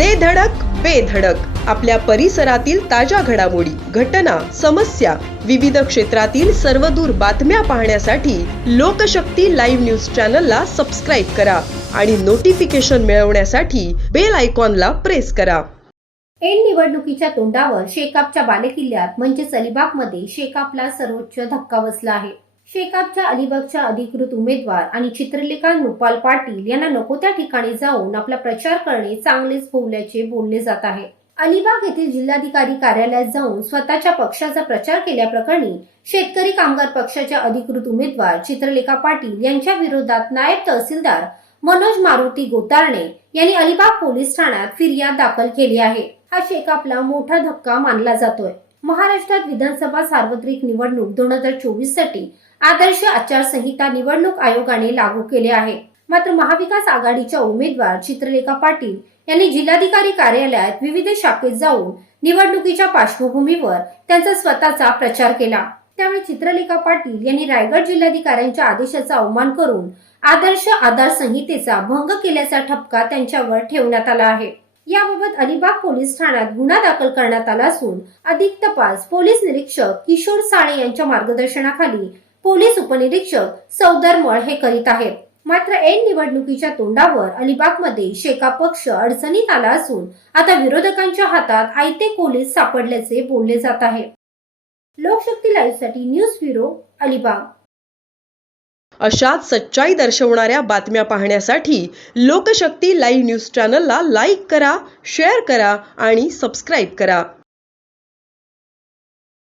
दे धडक बेधडक आपल्या परिसरातील ताज्या घडामोडी घटना समस्या विविध क्षेत्रातील सर्वदूर बातम्या पाहण्यासाठी लोकशक्ती लाईव्ह न्यूज चॅनलला सबस्क्राईब करा आणि नोटिफिकेशन मिळवण्यासाठी बेल आयकॉनला प्रेस करा. एन निवडणुकीच्या तोंडावर शेकापच्या बालेकिल्ल्यात म्हणजे अलिबागमध्ये शेकापला सर्वोच्च धक्का बसला आहे. शेकापच्या अलिबागच्या अधिकृत उमेदवार आणि चित्रलेखा नृपाल पाटील यांना नको त्या ठिकाणी जाऊन आपला प्रचार करणे चांगलेच भोवल्याचे बोलले जात आहे. अलिबाग येथील जिल्हाधिकारी कार्यालयात जाऊन स्वतःच्या पक्षाचा प्रचार केल्याप्रकरणी शेतकरी कामगार पक्षाच्या अधिकृत उमेदवार चित्रलेखा पाटील यांच्या विरोधात नायब तहसीलदार मनोज मारुती गोतारणे यांनी अलिबाग पोलीस ठाण्यात फिर्याद दाखल केली आहे. हा शेकापला मोठा धक्का मानला जातोय. महाराष्ट्रात विधानसभा सार्वत्रिक निवडणूक दोन हजार चोवीससाठी आदर्श आचारसंहिता निवडणूक आयोगाने लागू केले आहे. मात्र महाविकास आघाडीच्या उमेदवार चित्रलेखा पाटील यांनी जिल्हाधिकारी कार्यालयात विविध शाखेत जाऊन निवडणुकीच्या पार्श्वभूमीवर त्यांचा स्वतःचा प्रचार केला. त्यावेळी चित्रलेखा पाटील यांनी रायगड जिल्हाधिकाऱ्यांच्या आदेशाचा अवमान करून आदर्श आधारसंहितेचा भंग केल्याचा ठपका त्यांच्यावर ठेवण्यात आला आहे. याबाबत अलिबाग पोलीस ठाण्यात गुन्हा दाखल करण्यात आला असून अधिक तपास पोलीस निरीक्षक किशोर साळे यांच्या मार्गदर्शनाखाली पोलीस उपनिरीक्षक सौदरमळ हे करीत आहेत. मात्र ऐन निवडणुकीच्या तोंडावर अलिबागमध्ये शेका पक्ष अडचणीत आला असून आता विरोधकांच्या हातात आयते पोलीस सापडल्याचे बोलले जात आहे. लोकशक्ती लाईव्हसाठी न्यूज ब्युरो अलिबाग. अशाच सच्चाई दर्शवणाऱ्या बातम्या पाहण्यासाठी लोकशक्ती लाईव्ह न्यूज चॅनलला लाईक करा शेअर करा आणि सबस्क्राईब करा.